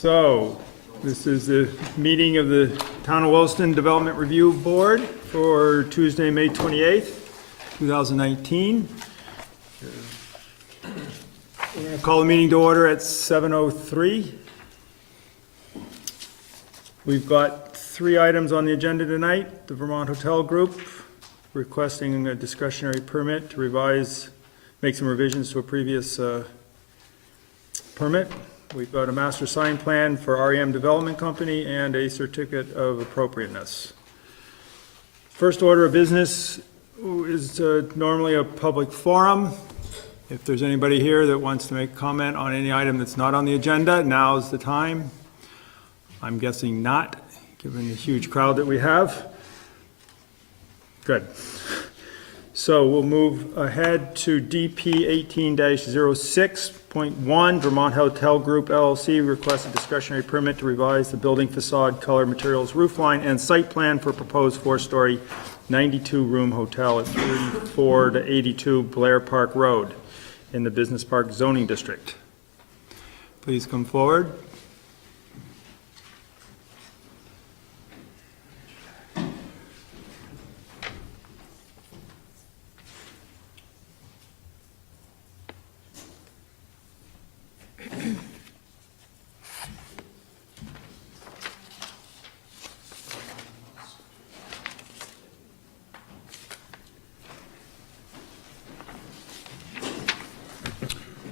So, this is the meeting of the Town of Williston Development Review Board for Tuesday, May 28th, 2019. We're going to call the meeting to order at 7:03. We've got 3 items on the agenda tonight. The Vermont Hotel Group requesting a discretionary permit to revise, make some revisions to a previous permit. We've got a master sign plan for REM Development Company and a certificate of appropriateness. First order of business is normally a public forum. If there's anybody here that wants to make comment on any item that's not on the agenda, now's the time. I'm guessing not, given the huge crowd that we have. Good. So we'll move ahead to DP 18-06.1, Vermont Hotel Group LLC requests a discretionary permit to revise the building facade, color, materials, roof line, and site plan for proposed 4-story 92-room hotel at 34 to 82 Blair Park Road in the Business Park zoning district. Please come forward.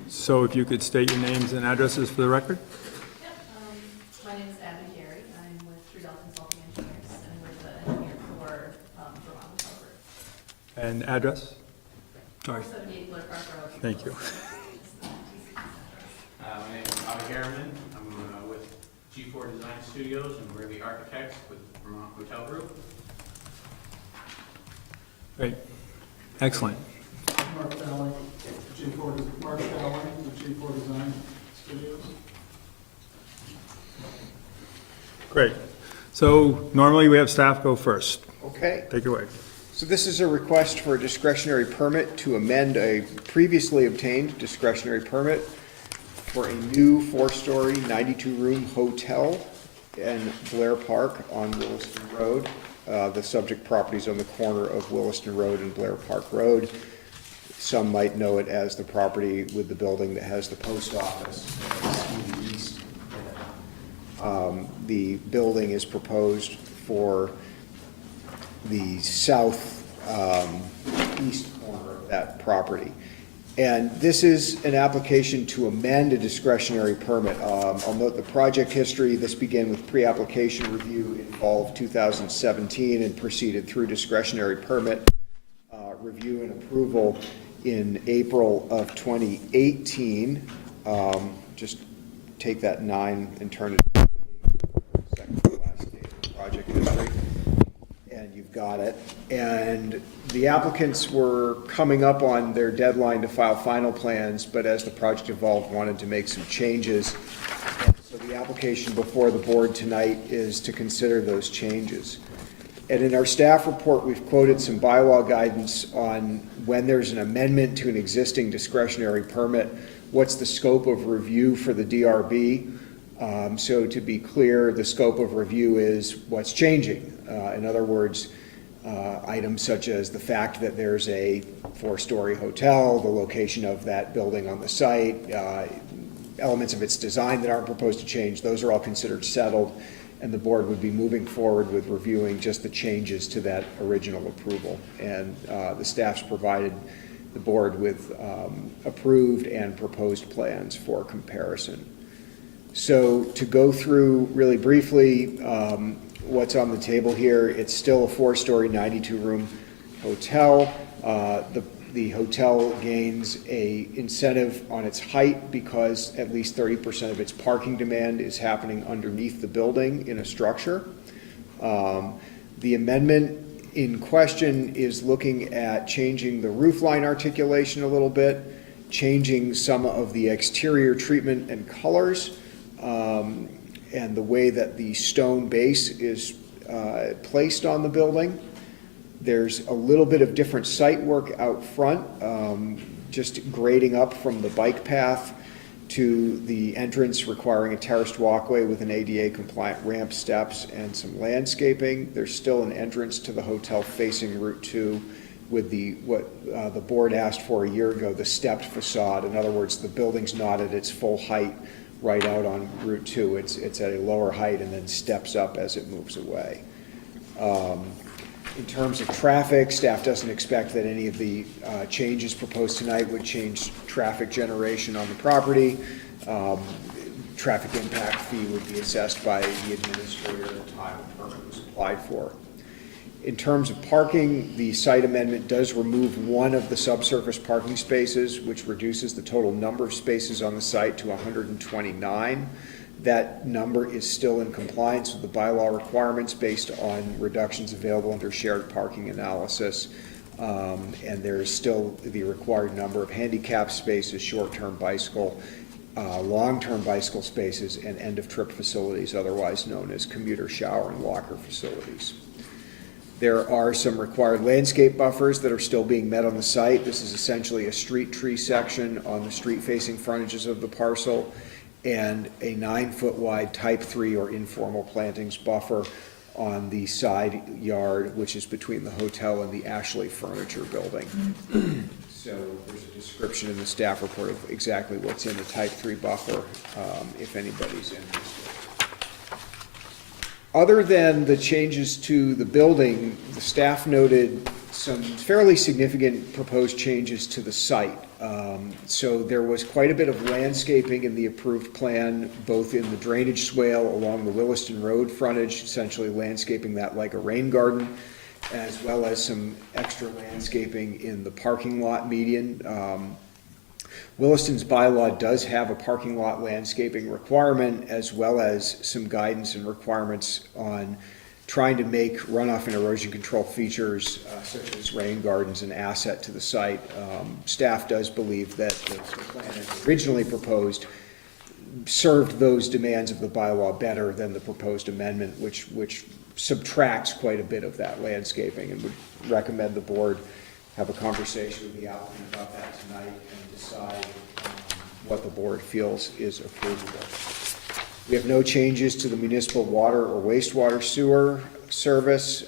So if you could state your names and addresses for the record. Yep. My name is Abby Gary. I'm with Trudell Consulting Engineers, and we're the engineer for Vermont Hotel Group. And address? Sorry. 478 Blair Park Road. Thank you. My name is Bobby Harriman. I'm with G4 Design Studios, and we're the architects with Vermont Hotel Group. Great. Excellent. Mark Fowler, Mark Fowler, the G4 Design Studios. Great. So normally we have staff go first. Okay, Take it away. so this is a request for a discretionary permit to amend a previously obtained discretionary permit for a new 4-story, 92-room hotel in Blair Park on Williston Road. The subject property is on the corner of Williston Road and Blair Park Road. Some might know it as the property with the building that has the post office to the east. The building is proposed for the south east corner of that property. And this is an application to amend a discretionary permit. I'll note the project history. This began with pre-application review in fall of 2017 and proceeded through discretionary permit review and approval in April of 2018. Just take that 9 and turn it to the second to last date of the project history, and you've got it. And the applicants were coming up on their deadline to file final plans, but as the project evolved, wanted to make some changes. And so the application before the board tonight is to consider those changes. And in our staff report, we've quoted some bylaw guidance on when there's an amendment to an existing discretionary permit, what's the scope of review for the DRB. So to be clear, the scope of review is what's changing. In other words, items such as the fact that there's a 4-story hotel, the location of that building on the site, elements of its design that aren't proposed to change, those are all considered settled. And the board would be moving forward with reviewing just the changes to that original approval. And the staff's provided the board with approved and proposed plans for comparison. So to go through really briefly, what's on the table here. It's still a 4-story, 92-room hotel. The hotel gains a incentive on its height because at least 30% of its parking demand is happening underneath the building in a structure. The amendment in question is looking at changing the roofline articulation a little bit, changing some of the exterior treatment and colors, and the way that the stone base is placed on the building. There's a little bit of different site work out front, just grading up from the bike path to the entrance, requiring a terraced walkway with an ADA compliant ramp, steps, and some landscaping. There's still an entrance to the hotel facing Route 2 with what the board asked for a year ago, the stepped facade. In other words, the building's not at its full height right out on Route 2. It's at a lower height and then steps up as it moves away. In terms of traffic, staff doesn't expect that any of the changes proposed tonight would change traffic generation on the property. Traffic impact fee would be assessed by the administrator at the time the permit was applied for. In terms of parking, the site amendment does remove one of the subsurface parking spaces, which reduces the total number of spaces on the site to 129. That number is still in compliance with the bylaw requirements based on reductions available under shared parking analysis. And there is still the required number of handicap spaces, short-term bicycle, long-term bicycle spaces, and end-of-trip facilities, otherwise known as commuter shower and locker facilities. There are some required landscape buffers that are still being met on the site. This is essentially a street tree section on the street-facing frontages of the parcel, and a 9-foot wide type 3 or informal plantings buffer on the side yard, which is between the hotel and the Ashley Furniture Building. So there's a description in the staff report of exactly what's in the type 3 buffer, if anybody's interested. Other than the changes to the building, the staff noted some fairly significant proposed changes to the site. So there was quite a bit of landscaping in the approved plan, both in the drainage swale along the Williston Road frontage, essentially landscaping that like a rain garden, as well as some extra landscaping in the parking lot median. Williston's bylaw does have a parking lot landscaping requirement, as well as some guidance and requirements on trying to make runoff and erosion control features such as rain gardens an asset to the site. Staff does believe that the plan as originally proposed served those demands of the bylaw better than the proposed amendment, which subtracts quite a bit of that landscaping, and would recommend the board have a conversation with the applicant about that tonight and decide what the board feels is approvable. We have no changes to the municipal water or wastewater sewer service.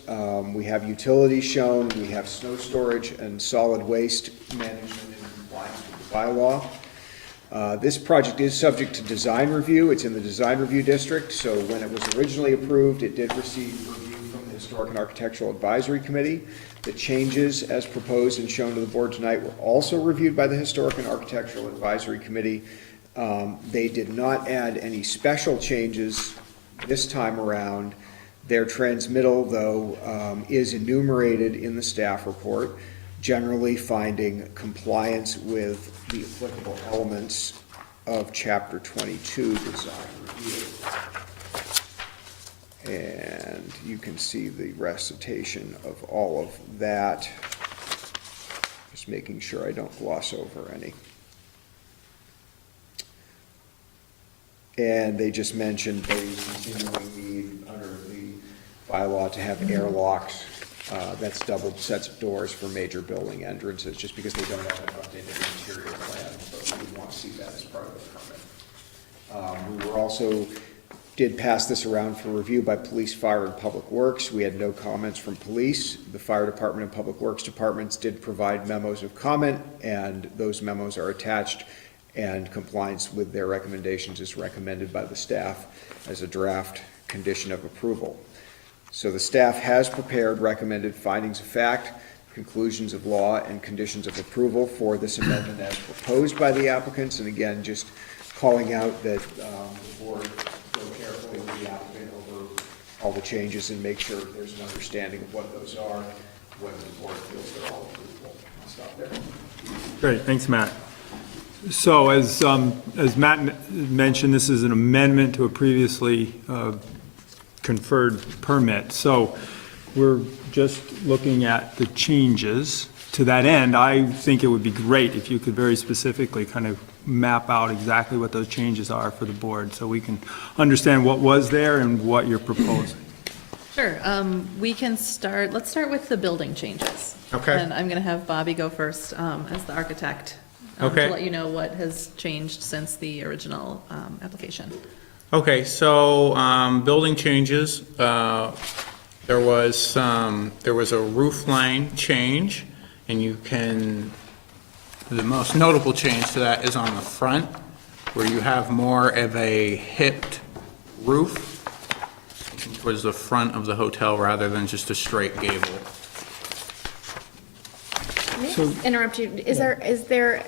We have utilities shown. We have snow storage and solid waste management in compliance with the bylaw. This project is subject to design review. It's in the design review district, so when it was originally approved, it did receive review from the Historic and Architectural Advisory Committee. The changes as proposed and shown to the board tonight were also reviewed by the Historic and Architectural Advisory Committee. They did not add any special changes this time around. Their transmittal, though, is enumerated in the staff report, generally finding compliance with the applicable elements of Chapter 22 Design Review. And you can see the recitation of all of that. Just making sure I don't gloss over any. And they just mentioned a continuing need under the bylaw to have airlocks. That's double sets of doors for major building entrances, just because they don't have an updated interior plan, but we want to see that as part of the permit. We were also did pass this around for review by police, fire, and public works. We had no comments from police. The fire department and public works departments did provide memos of comment, and those memos are attached, and compliance with their recommendations is recommended by the staff as a draft condition of approval. So the staff has prepared recommended findings of fact, conclusions of law, and conditions of approval for this amendment as proposed by the applicants. And again, just calling out that the board go carefully with the applicant over all the changes and make sure there's an understanding of what those are, whether the board feels they're all approvable. I'll stop there. Great, thanks, Matt. So as Matt mentioned, this is an amendment to a previously conferred permit. So we're just looking at the changes. To that end, I think it would be great if you could very specifically kind of map out exactly what those changes are for the board, so we can understand what was there and what you're proposing. Sure, we can start, let's start with the building changes. Okay. And I'm gonna have Bobby go first, as the architect. Okay. To let you know what has changed since the original, application. Okay, so, building changes, there was a roof line change, and the most notable change to that is on the front, where you have more of a hipped roof towards the front of the hotel rather than just a straight gable. May I interrupt you? Is there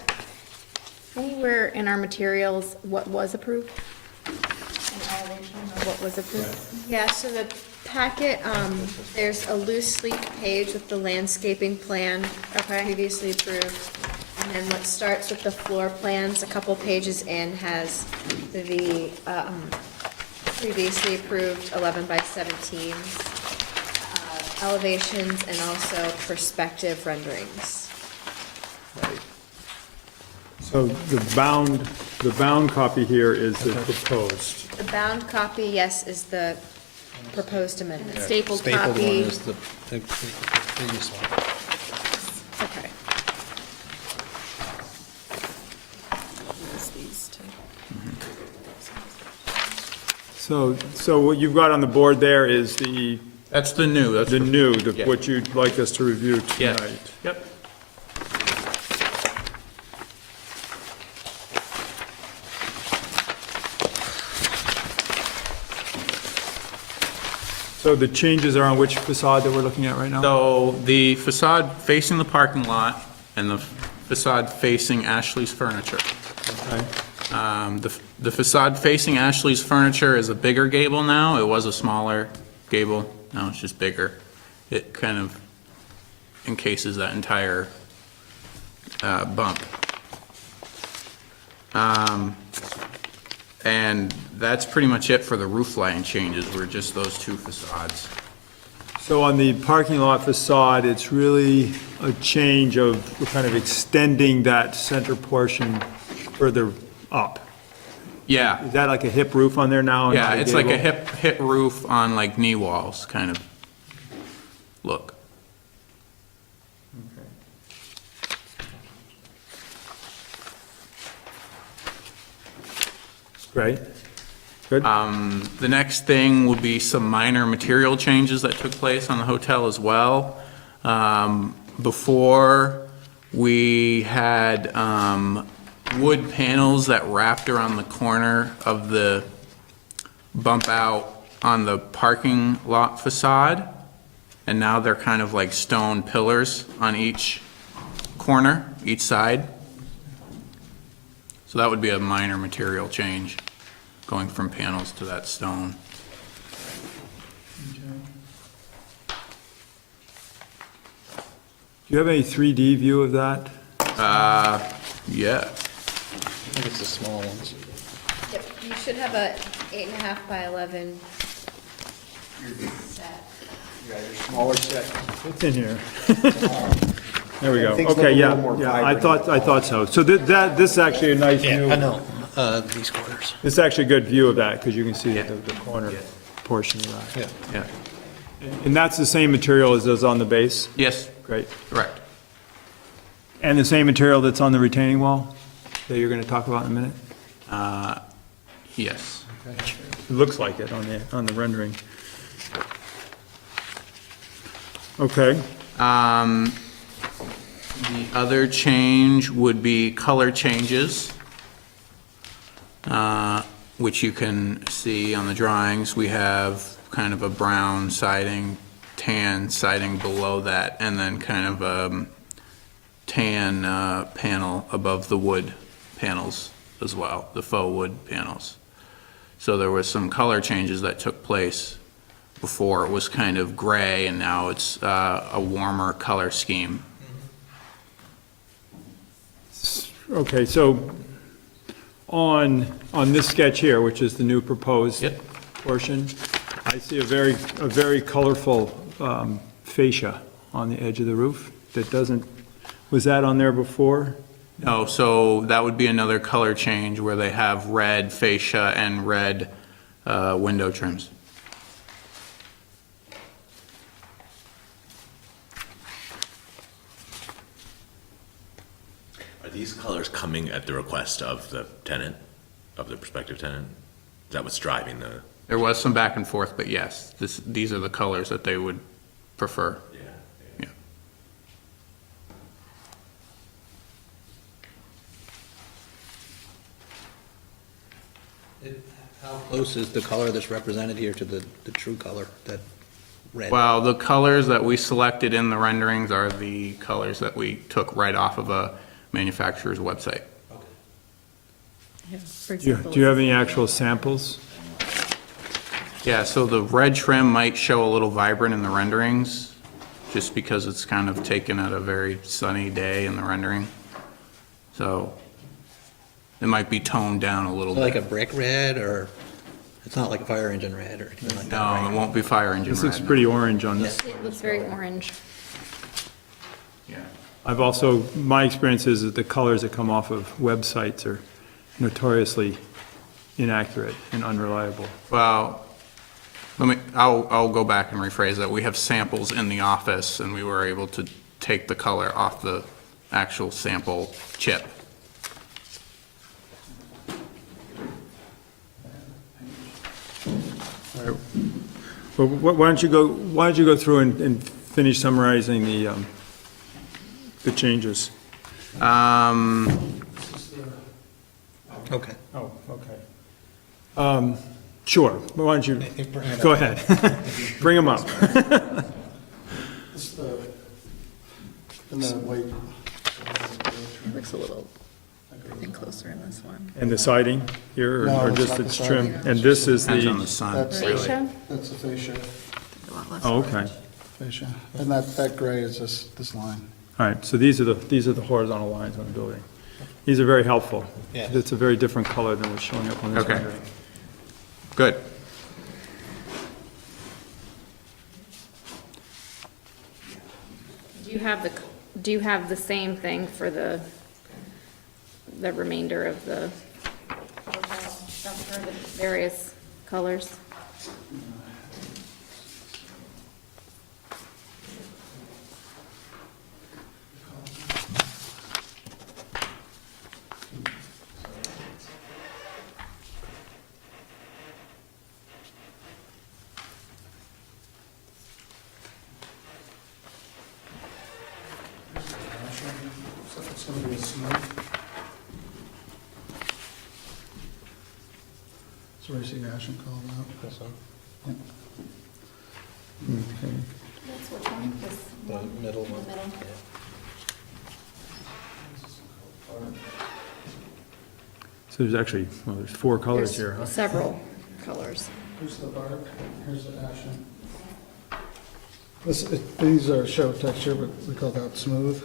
anywhere in our materials what was approved? An elevation of what was approved? Yeah, so the packet, there's a loose leaf page with the landscaping plan previously approved. And then what starts with the floor plans, a couple pages in, has the previously approved 11 by 17 elevations and also perspective renderings. So the bound copy here is the proposed. The bound copy, yes, is the proposed amendment. Stapled Stapled one copy. is the previous one. Okay. So what you've got on the board there is That's the new, that's. Yeah. what you'd like us to review Yeah. tonight. Yep. So the changes are on which facade that we're looking at right now? So the facade facing the parking lot and the facade facing Ashley's Furniture. Okay. The facade facing Ashley's Furniture is a bigger gable now. It was a smaller gable. Now it's just bigger. It kind of encases that entire bump. And that's pretty much it for the roof line changes, were just those two facades. So on the parking lot facade, it's really a change of kind of extending that center portion further up. Yeah, Is that like a hip roof on there now? yeah, it's like a gable? hip roof on like knee walls kind of look. Great. Good. The next thing would be some minor material changes that took place on the hotel as well. Before, we had wood panels that wrapped around the corner of the bump out on the parking lot facade, and now they're kind of like stone pillars on each corner, each side. So that would be a minor material change, going from panels to that stone. Do you have any 3D view of that? Yeah. I think it's the small ones. Yep, you should have a 8.5 by 11 set. You got your smaller set. It's in here. There we go. Things look Okay, a yeah, little more yeah, I vibrant. thought so. So this is actually a nice view. Yeah, I know, these quarters. This is actually a good view of that, because you can see the corner portion of that. Yeah. Yeah. And that's the same material as those on the base? Yes, Great. correct. And the same material that's on the retaining wall that you're going to talk about in a minute? Yes. It looks like it on the rendering. Okay. The other change would be color changes, which you can see on the drawings. We have kind of a brown siding, tan siding below that, and then kind of a tan panel above the wood panels as well, the faux wood panels. So there was some color changes that took place before it was kind of gray, and now it's a warmer color scheme. Okay, so on this sketch here, which is the new proposed Yep. portion, I see a very colorful fascia on the edge of the roof that doesn't, was that on there before? No, so that would be another color change where they have red fascia and red window trims. Are these colors coming at the request of the tenant, of the prospective tenant? Is that what's driving the? There was some back and forth, but yes, these are the colors that they would prefer. Yeah. How close is the color that's represented here to the true color, that red? Well, the colors that we selected in the renderings are the colors that we took right off of a manufacturer's website. For Do example, you have any actual samples? Yeah, so the red trim might show a little vibrant in the renderings, just because it's kind of taken at a very sunny day in the rendering. So it might be toned down a little Like a bit. brick red, or, it's not like a fire engine red or anything like that, No, right? it won't be fire engine This looks red. pretty orange on this. it looks very orange. Yeah. I've also, my experience is that the colors that come off of websites are notoriously inaccurate and unreliable. Well, I'll go back and rephrase that. We have samples in the office, and we were able to take the color off the actual sample chip. Well, why don't you go through and finish summarizing the changes? Okay. Oh, okay. Sure, why don't you, go ahead. Bring them up. This, and the white. Looks a little, I think, closer in this one. And the siding here, No, or it's just not the its trim? siding. And this is Depends on the the, sun, That's- really. Fascia? That's the fascia, oh, okay. fascia. And that gray is this line. All right, so these are the horizontal lines on the building. These are very helpful. Yeah. It's a very different color than what's showing up on this Okay. rendering. Good. Do you have the same thing for the remainder of the stuff for the various colors? So it's gonna be a smooth. So where's the ashen called out? This one, Okay. That's which one? the middle one. The middle. So there's actually, well, there's four colors here, huh? There's several colors. Here's the bark, here's the ashen. These are show texture, but we call that smooth.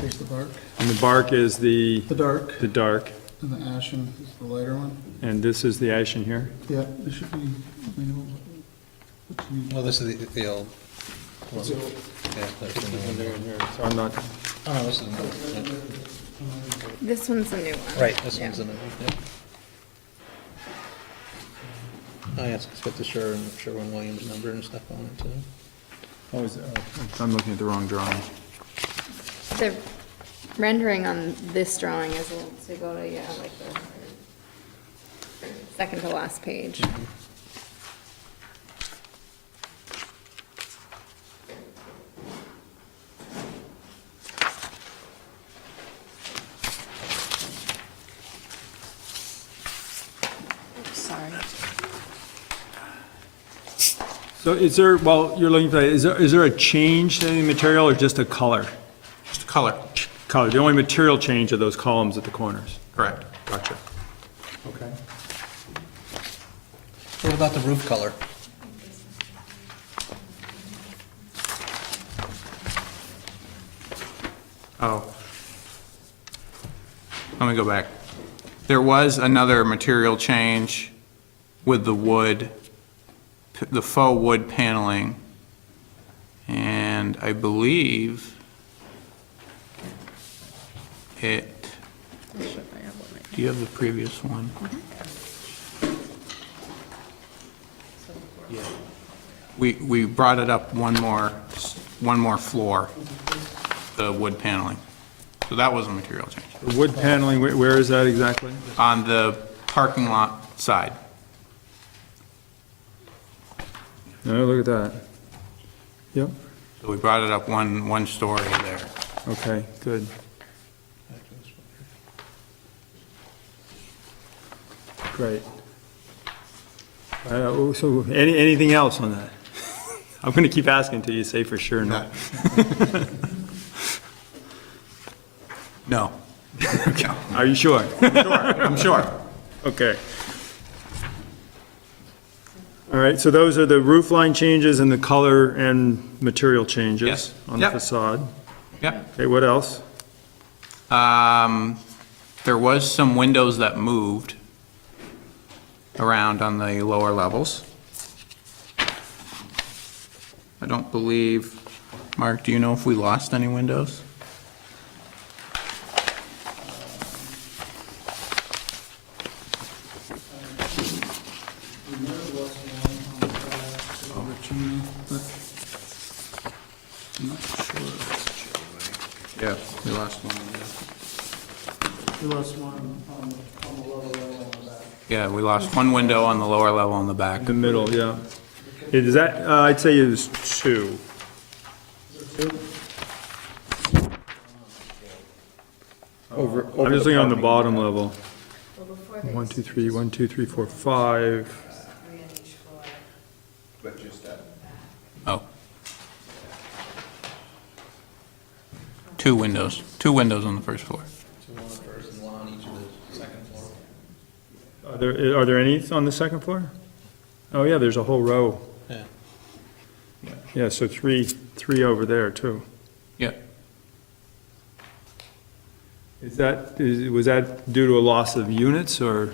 Here's the bark. And the bark is the The dark, and and the ashen is the lighter one. this is the ashen here? Yeah, it should be labeled. What you need. Well, this is the old one. So, Yeah, that's the new one. So I'm not, Oh, no, this is the new one. This one's the new one. Right, this Yeah. one's the new one, yeah. Oh, yeah, it's got the Sherwin-Williams number and stuff on it, too. I'm looking at the wrong drawing. The rendering on this drawing is, to go to, yeah, like the second to last page. Sorry. So is there, while you're looking for that, is there a change in the material or just a color? Just color. Color, the only material change are those columns at the corners? Correct. Gotcha. Okay. What about the roof color? Oh. Let me go back. There was another material change with the wood, the faux wood paneling. And I believe it, do you have the previous one? Yeah. We brought it up one more floor, the wood paneling. So that was a material change. The wood paneling, where is that exactly? On the parking lot side. No, look at that. Yep, So we brought it up one story there. okay, good. Great. So anything else on that? I'm gonna keep asking until you say for sure no. No. Are you sure? I'm sure. Okay. All right, so those are the roof line changes and the color and material changes Yes. on the Yep. facade. Yep. Okay, what else? There was some windows that moved around on the lower levels. I don't believe, Mark, do you know if we lost any windows? Yeah, we lost one. We lost one on the lower level on the back. Yeah, we lost one window on the lower level in the back. The middle, yeah. Is that, I'd say it was two. Over I'm just looking on the bottom level. Well, before this, 1, 2, 3, 1, 2, 3, 4, 5. 3 on each floor. But just that. Oh. Two windows on the first floor. Two on the first and one on each of the second floor. Are there any on the second floor? Oh, yeah, there's a whole row. Yeah. Yeah, so three over there, too. Yeah. Was that due to a loss of units or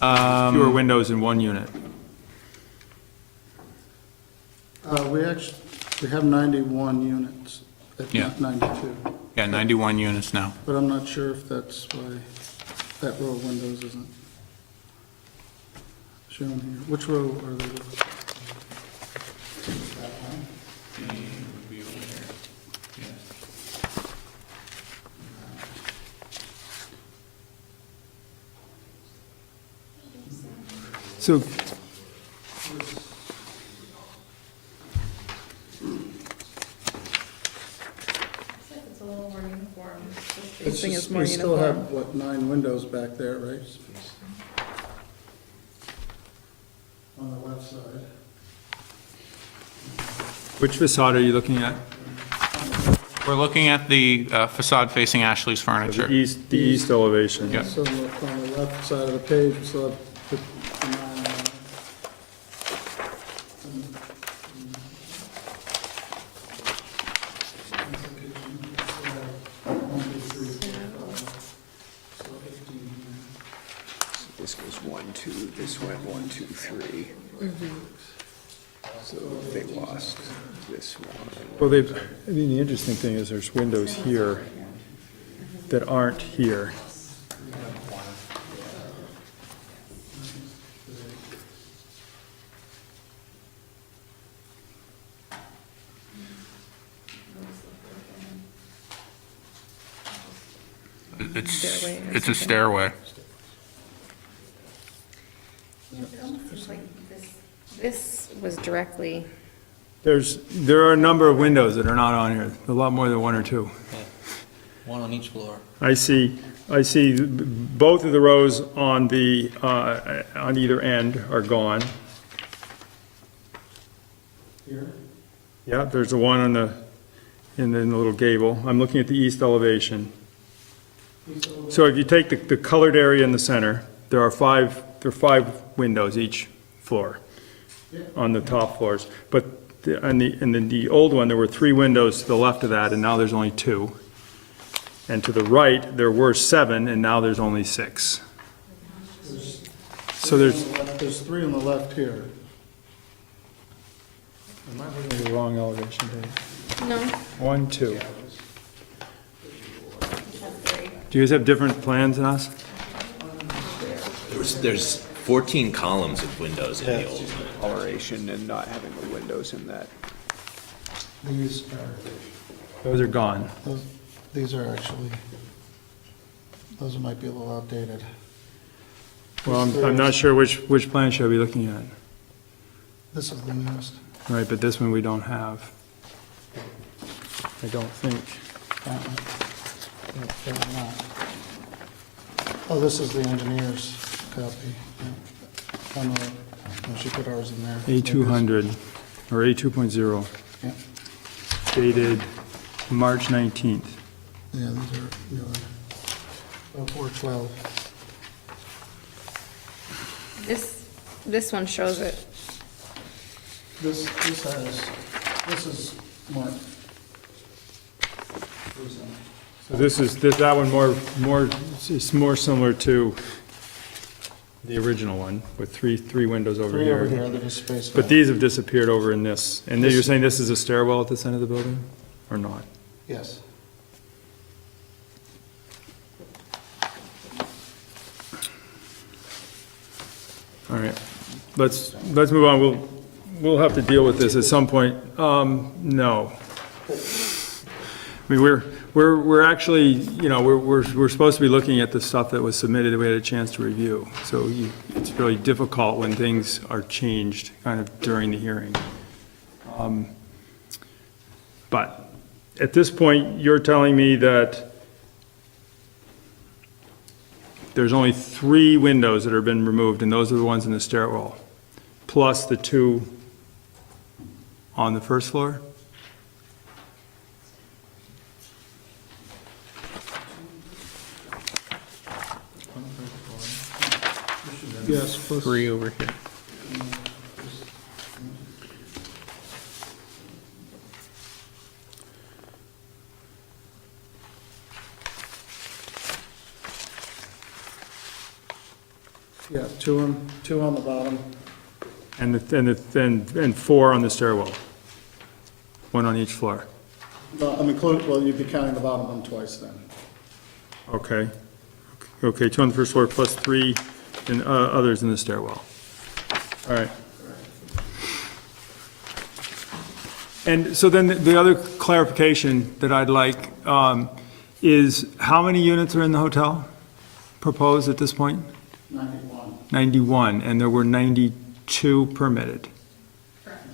fewer windows in one unit? We have 91 units, if Yeah. not 92. Yeah, 91 units now. But I'm not sure if that's why that row of windows isn't shown here. Which row are they? So, It's a little more uniform. It's just, we still have, what, 9 windows back there, right? On the left side. which facade are you looking at? We're looking at the facade facing Ashley's Furniture. The east elevation. Yeah. So on the left side of the page, we still have the 9 on it. This goes 1, 2, this went 1, 2, 3. So they lost this one. Well, the interesting thing is there's windows here that aren't here. It's a stairway. It almost seems like this was directly, There are a number of windows that are not on here, a lot more than 1 or 2. One on each floor. I see both of the rows on on either end are gone. Here? Yeah, there's the one in the little gable. I'm looking at the east elevation. So if you take the colored area in the center, there are 5 windows each floor on the top floors. But in the old one, there were 3 windows to the left of that, and now there's only 2. And to the right, there were 7, and now there's only 6. So there's, There's 3 on the left here. am I looking at the wrong elevation page? No. 1, 2. Do you guys have different plans than us? There's 14 columns of windows in the old one. Coloration and not having the windows in that. These are, Those are gone. these are actually, those might be a little outdated. Well, I'm not sure which plan should I be looking at. This is the newest. Right, but this one we don't have. I don't think. That one. Yeah, they're not. Oh, this is the engineer's copy. Yeah. Oh, no, no, she put ours in there. A200, or A2.0, Yeah, dated March 19th. yeah, these are, you know, 412. This one shows it. This is marked. So that one is more similar to the original one, with three windows over 3 over here. here that is spaced out. But these have disappeared over in this. And then you're saying this is a stairwell at the center of the building, or not? Yes. All right, let's move on. We'll have to deal with this at some point. No. I mean, we're actually, you know, we're supposed to be looking at the stuff that was submitted that we had a chance to review. So it's really difficult when things are changed kind of during the hearing. But at this point, you're telling me that there's only 3 windows that have been removed, and those are the ones in the stairwell, plus the 2 on the first floor? Yes, plus 3 over here. yeah, 2 on the bottom. And 4 on the stairwell? 1 on each floor? No, well, you'd be counting the bottom one twice then. Okay. Okay, 2 on the first floor plus 3 and others in the stairwell. All right. And so then the other clarification that I'd like is how many units are in the hotel proposed at this point? 91. 91, and there were 92 permitted. Correct.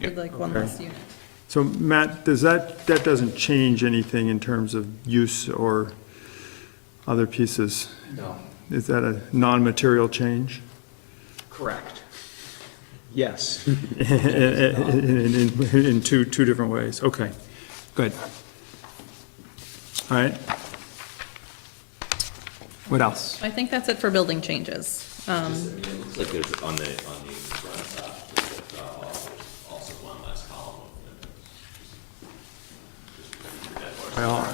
We'd like one Okay. less unit. So Matt, that doesn't change anything in terms of use or other pieces? No. Is that a non-material change? Correct. Yes. In two different ways, okay, good. All right. What else? I think that's it for building changes. It looks like there's on the front, there's also one last column of windows. Well,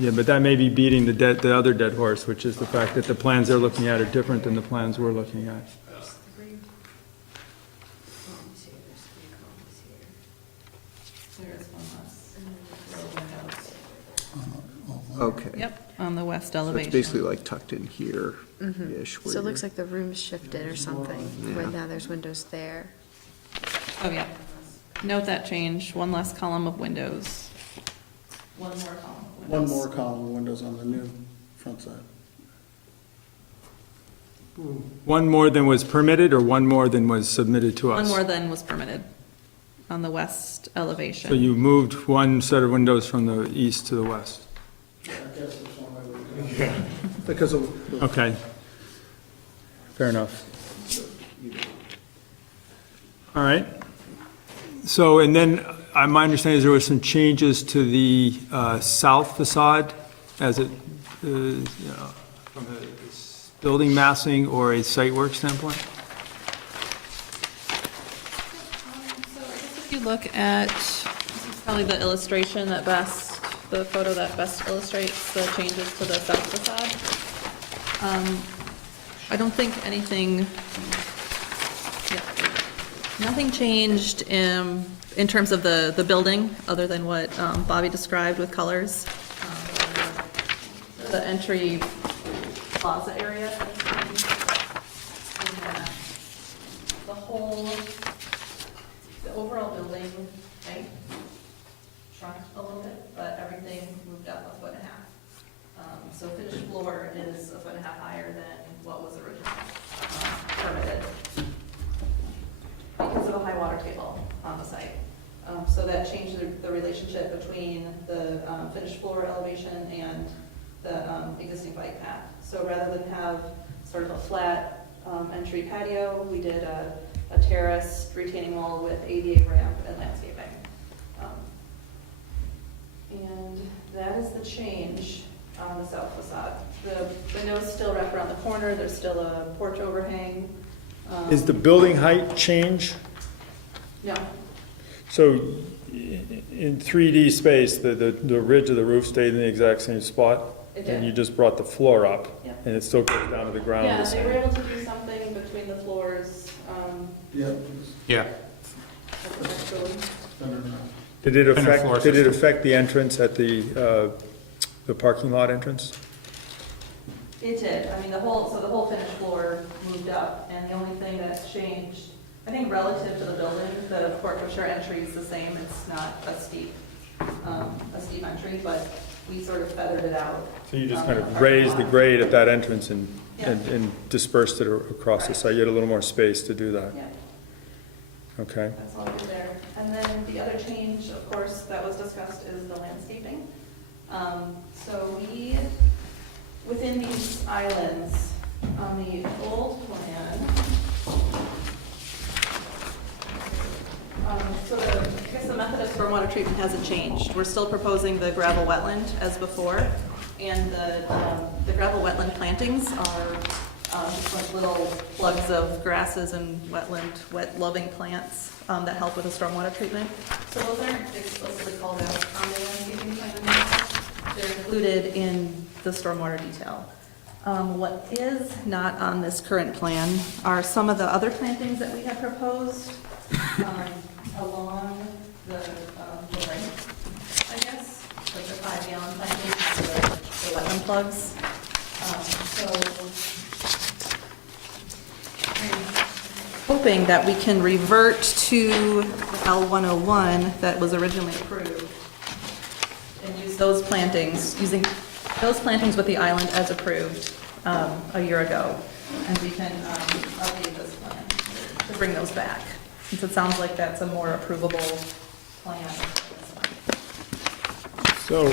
yeah, but that may be beating the other dead horse, which is the fact that the plans they're looking at are different than the plans we're looking at. There is one less row of windows. Okay. Yep, on the west So it's elevation. basically like tucked in here-ish. where So it looks you're- like the room's shifted or something, where now there's windows there. Oh, yeah. Note that change, one less column of windows. One more column of One windows. more column of windows on the new front side. One more than was permitted, or one more than was submitted to us? One more than was permitted on the west elevation. So you moved one set of windows from the east to the west? I guess there's one way we can do it. Because of, Okay. Fair enough. All right. So, and then, my understanding is there were some changes to the south facade as it, from a building massing or a site work standpoint? So I guess if you look at, this is probably the illustration that best the photo that best illustrates the changes to the south facade. I don't think anything, nothing changed in terms of the building, other than what Bobby described with colors. The entry plaza area. The overall building height shrunk a little bit, but everything moved up 1.5 feet. So finished floor is 1.5 feet higher than what was originally permitted because of a high water table on the site. So that changed the relationship between the finished floor elevation and the existing bike path. So rather than have sort of a flat entry patio, we did a terrace retaining wall with ADA ramp and landscaping. And that is the change on the south facade. The windows still wrap around the corner, there's still a porch overhang. Is the building height change? No, So in 3D space, the ridge of the roof stayed in the exact same spot? it And you did. just brought the floor up? Yeah. And it still goes down to the ground? Yeah, the they were same? able to do something between the floors. Yeah. Yeah. Did it Kind of floor affect the entrance at the parking lot entrance? It did. I mean, the whole finished floor moved up, and the only thing that's changed, I think relative to the building, the porte cochere entry is the same. It's not a steep entry, but we sort of feathered it out. So you just in kind the of parking raised the lot. grade at that entrance and Yeah. dispersed it across the site? You had a little more space to do that? Yeah, Okay. that's all good there. And then the other change, of course, that was discussed is the landscaping. So within these islands, on the old plan, I guess the method of stormwater treatment hasn't changed. We're still proposing the gravel wetland as before, and the gravel wetland plantings are just like little plugs of grasses and wet-loving plants that help with the stormwater treatment. So those aren't explicitly called out on the landscaping plan. They're included in the stormwater detail. What is not on this current plan are some of the other plantings that we had proposed along the ring, I guess, like the 5-gallon plantings, the wetland plugs. I'm hoping that we can revert to L101 that was originally approved and use those plantings, using those plantings with the island as approved a year ago. And we can update this plan to bring those back, since it sounds like that's a more approvable plan. So,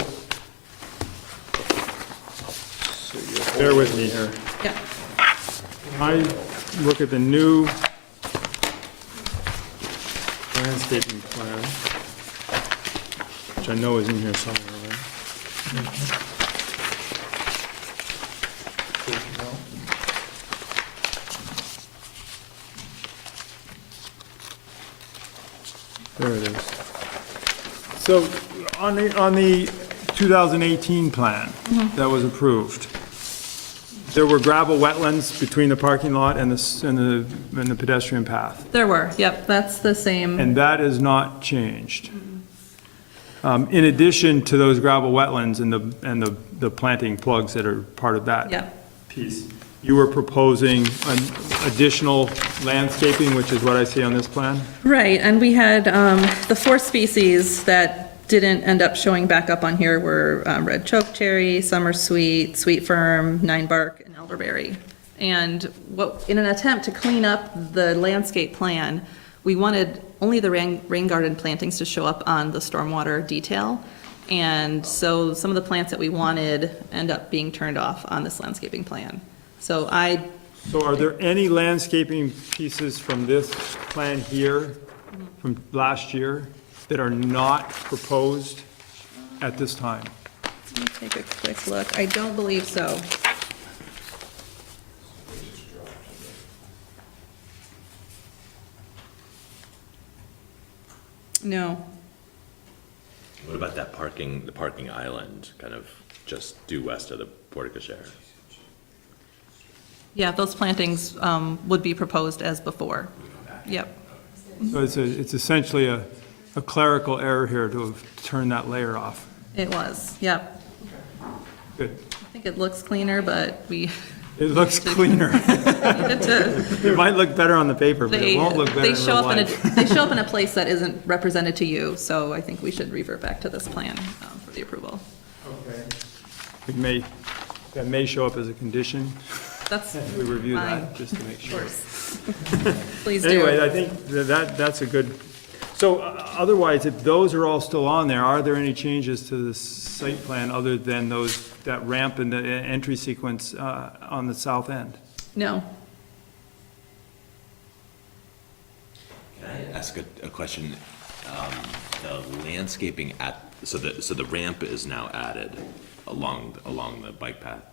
bear with me here. Yeah. I look at the new landscaping plan, which I know is in here somewhere, right? There it is. So, on the 2018 plan that was approved, there were gravel wetlands between the parking lot and the pedestrian path, There were, yep, that's the same. and that is not changed. In addition to those gravel wetlands and the planting plugs that are part of that Yeah, piece, you were proposing an additional landscaping, which is what I see on this plan? right, and we had, the 4 species that didn't end up showing back up on here were red chokecherry, summer sweet, sweet fern, 9-bark, and elderberry. And in an attempt to clean up the landscape plan, we wanted only the rain garden plantings to show up on the stormwater detail. And so some of the plants that we wanted end up being turned off on this landscaping plan. So So are there any landscaping pieces from this plan here, from last year, that are not proposed at this time? let me take a quick look. I don't believe so. No. What about that part the parking island, kind of just due west of the portico share. Yeah, those plantings would be proposed as before. Yep. So it's essentially a clerical error here to have turned that layer off. It was, yep. Good. I think it looks cleaner, but we It looks cleaner. needed to. It might look better on the paper, but it won't look better in real life. They show up in a place that isn't represented to you, so I think we should revert back to this plan for the approval. Okay. That may show up as a condition. That's We review fine. that, just to make Of sure. course. Please do. Anyway, I think that's a good, so otherwise, if those are all still on there, are there any changes to the site plan other than that ramp and the entry sequence on the south end? No. Can I ask a question? The landscaping so the ramp is now added along the bike path.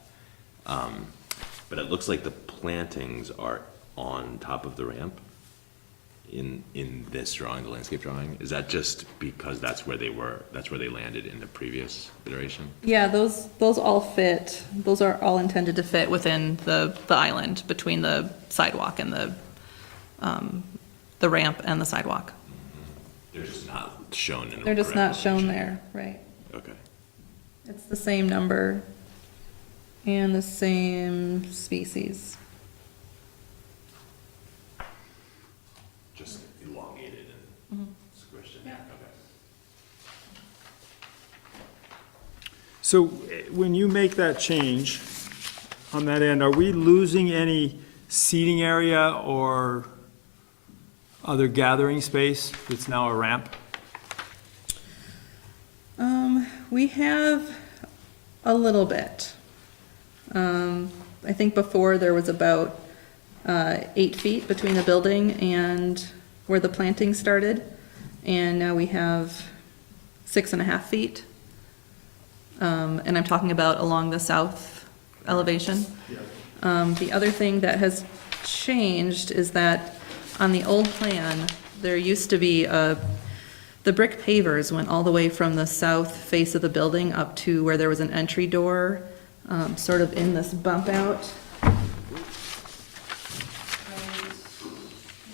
But it looks like the plantings are on top of the ramp in this drawing, the landscape drawing. Is that just because that's where they landed in the previous iteration? Yeah, those all fit, those are all intended to fit within the island between the sidewalk and the ramp and the sidewalk. They're just not shown in. They're just not shown location. there, right? Okay. It's the same number and the same species. Just elongated and squished in there. Okay. So when you make that change on that end, are we losing any seating area or other gathering space that's now a ramp? We have a little bit. I think before there was about 8 feet between the building and where the planting started, and now we have 6.5 feet. And I'm talking about along the south elevation. The other thing that has changed is that on the old plan, there used to be the brick pavers went all the way from the south face of the building up to where there was an entry door, sort of in this bump out. Right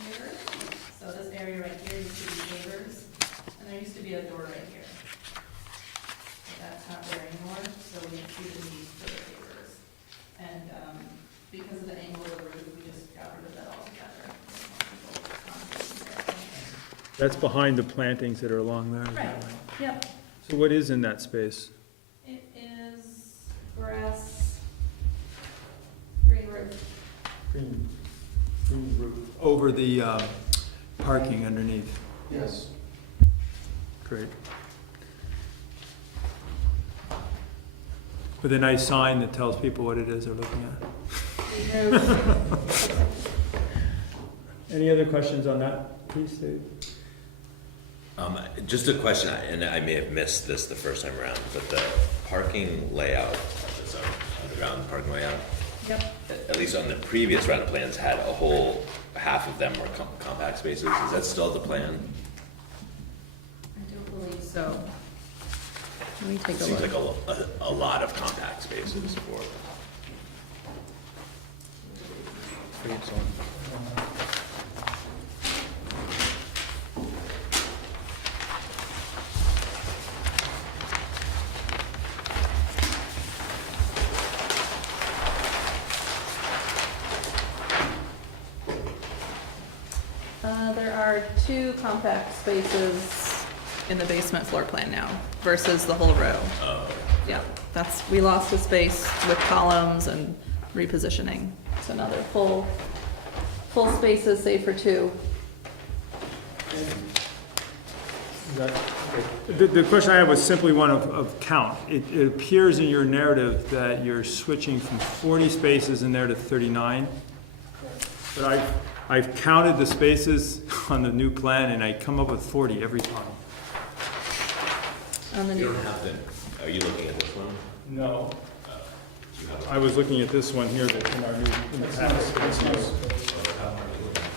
here. So this area right here used to be pavers, and there used to be a door right here. But that's not there anymore, so we see the need for the pavers. And because of the angle of the roof, we just got rid of that altogether. That's behind the plantings that are along there. Right, yep. So what is in that space? It is grass, green roof. Green roof. Over the parking underneath. Yes. Great. With a nice sign that tells people what it is they're looking at. Any other questions on that piece, Dave? Just a question, and I may have missed this the first time around, but the parking layout, so underground parking layout, Yep. at least on the previous round of plans, had a whole half of them were compact spaces. Is that still the plan? I don't believe so. Let me take It a seems look. like a lot of compact spaces for. There are 2 compact spaces in the basement floor plan now versus the whole row. Oh. Yeah, we lost a space with columns and repositioning. So now they're full spaces, save for 2. The question I had was simply one of count. It appears in your narrative that you're switching from 40 spaces in there to 39. But I've counted the spaces on the new plan and I come up with 40 every time. On the You new, don't have to, are you looking at this one? No. I was looking at this one here that's in our new, in the package.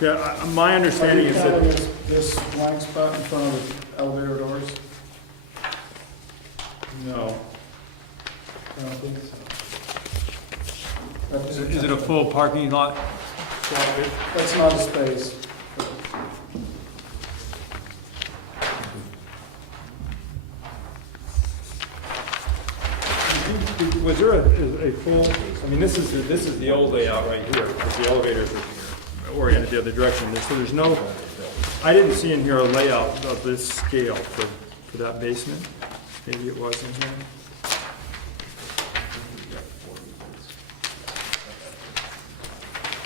Yeah, my understanding is Counting that, this blank spot in front of the elevator doors? No. I don't think so. Is it a full parking lot? That's not a space. Was there a full, I mean, this is the old layout right here, because the elevators are oriented the other direction. So there's no, I didn't see in here a layout of this scale for that basement. Maybe it was in here.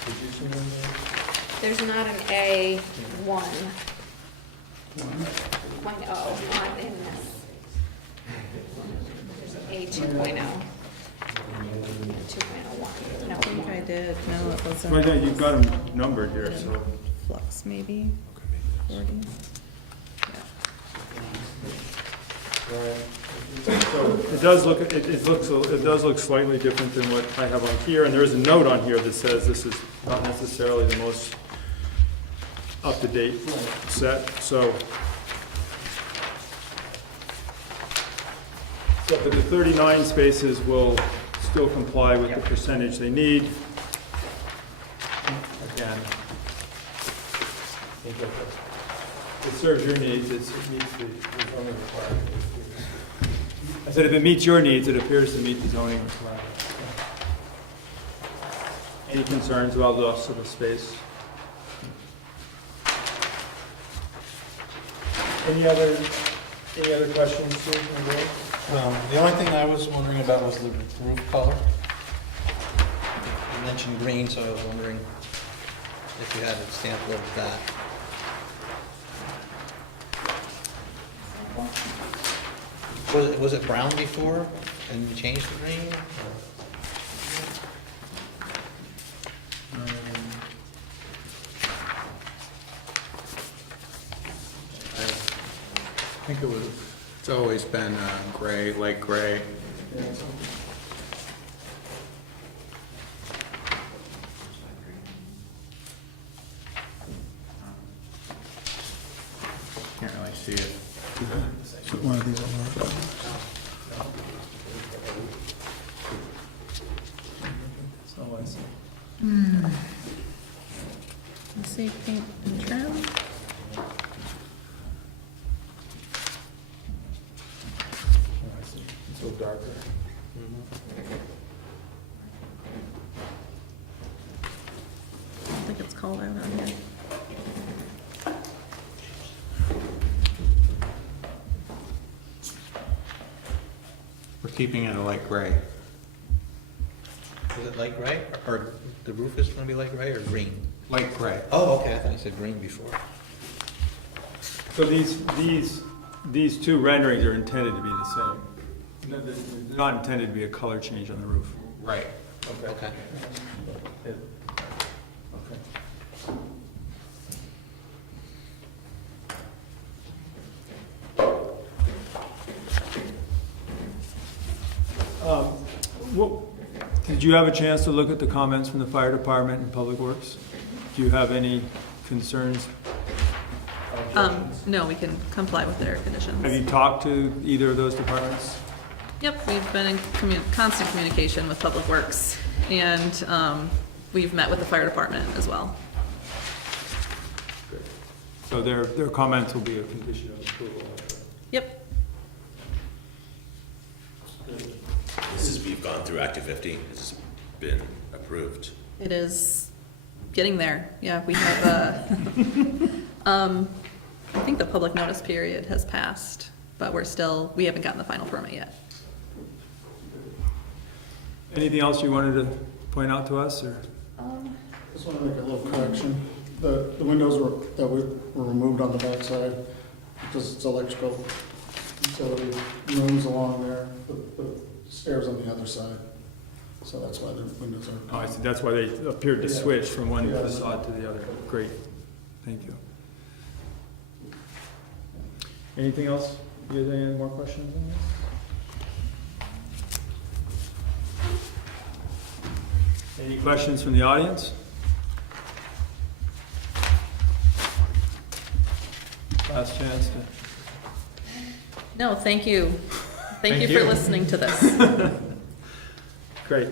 Did you see one there? There's not an A1. 1.0 on in this. There's an A 2.0. 2.01. No. I think I did, no, it wasn't. Well, yeah, you've got them numbered here, so. Flux, maybe, 40. So it does look, it does look slightly different than what I have on here, and there is a note on here that says this is not necessarily the most up-to-date set, so. But the 39 spaces will still comply with the percentage they need. Again, it serves your needs, it meets the zoning requirement. I said if it meets your needs, it appears to meet the zoning requirement. Any concerns about loss of the space? Any other questions, Steve, from the board? The only thing I was wondering about was the roof color. You mentioned green, so I was wondering if you had a sample of that. Was it brown before and you changed to green? I think it's always been gray, light gray. Can't really see it. One of these will work. Let's see, paint and trim. It's a little darker. I don't think it's called out on here. We're keeping it a light gray. Is it light gray? Or the roof is gonna be light gray or green? Light gray. Oh, okay, I thought you said green before. So these two renderings are intended to be the same. No, they're not intended to be a color change on the roof. Right. Okay. Did you have a chance to look at the comments from the fire department and public works? Do you have any concerns? No, we can comply with their Have conditions. you talked to either of those departments? Yep, we've been in constant communication with Public Works, and we've met with the fire department as well. So their comments will be a condition of approval. Yep, This is, we've gone through Act 250, it's been approved. it is getting there. Yeah, we have I think the public notice period has passed, but we haven't gotten the final permit yet. Anything else you wanted to point out to us, or? Just want to make a little correction. The windows that were removed on the backside, because it's electrical, utility rooms along there, the stairs on the other side. So that's why the windows are. Oh, I see, that's why they appeared to Yeah. switch from one Yeah. facade to the other. Great, thank you. Anything else? You have any more questions on this? Any questions from the audience? Last chance to. No, thank you Thank you for listening to this. Great.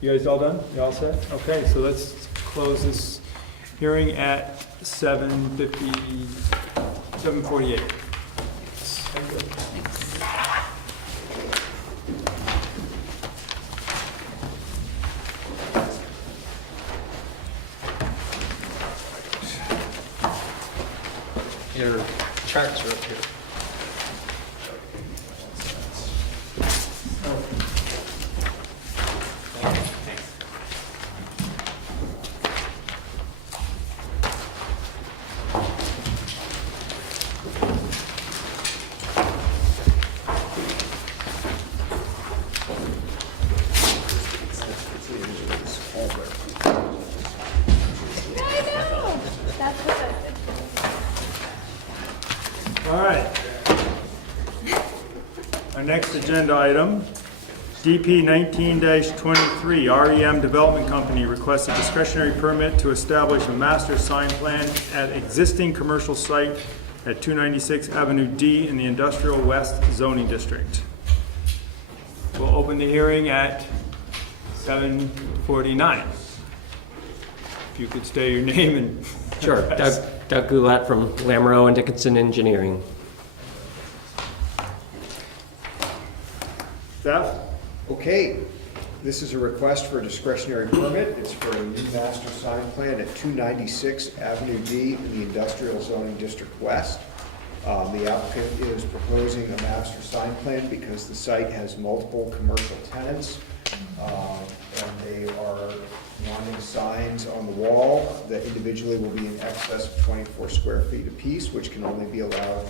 You guys all done? You all set? Okay, so let's close this hearing at 7:48. Thank you. Your charts are up here. All right. Our next agenda item, DP 19-23, REM Development Company requests a discretionary permit to establish a master sign plan at existing commercial site at 296 Avenue D in the Industrial West zoning district. We'll open the hearing at 7:49. If you could state your name and Sure, Doug Goulet from Lamoureux and Dickinson Engineering. staff. Okay, this is a request for a discretionary permit. It's for a new master sign plan at 296 Avenue D in the Industrial Zoning District West. The applicant is proposing a master sign plan because the site has multiple commercial tenants, and they are wanting signs on the wall that individually will be in excess of 24 square feet apiece, which can only be allowed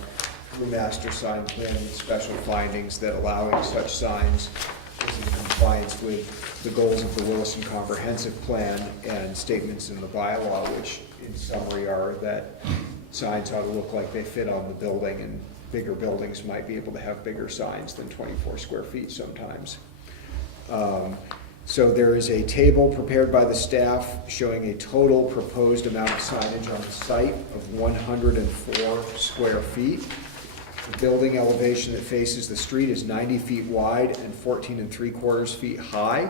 through master sign plan with special findings that allowing such signs is in compliance with the goals of the Williston Comprehensive Plan and statements in the bylaw, which in summary are that signs ought to look like they fit on the building, and bigger buildings might be able to have bigger signs than 24 square feet sometimes. So there is a table prepared by the staff showing a total proposed amount of signage on the site of 104 square feet. The building elevation that faces the street is 90 feet wide and 14 3/4 feet high.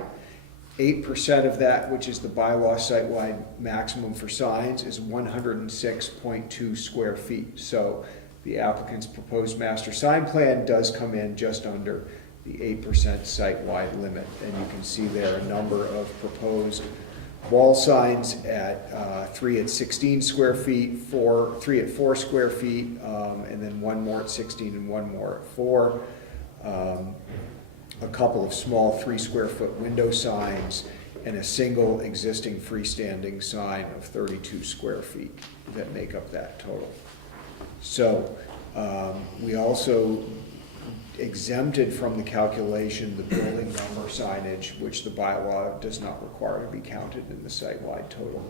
8% of that, which is the bylaw site-wide maximum for signs, is 106.2 square feet. So the applicant's proposed master sign plan does come in just under the 8% site-wide limit. And you can see there a number of proposed wall signs at 3 at 16 square feet, 3 at 4 square feet, and then one more at 16 and one more at 4. A couple of small 3 square foot window signs, and a single existing freestanding sign of 32 square feet that make up that total. So we also exempted from the calculation the building number signage, which the bylaw does not require to be counted in the site-wide total.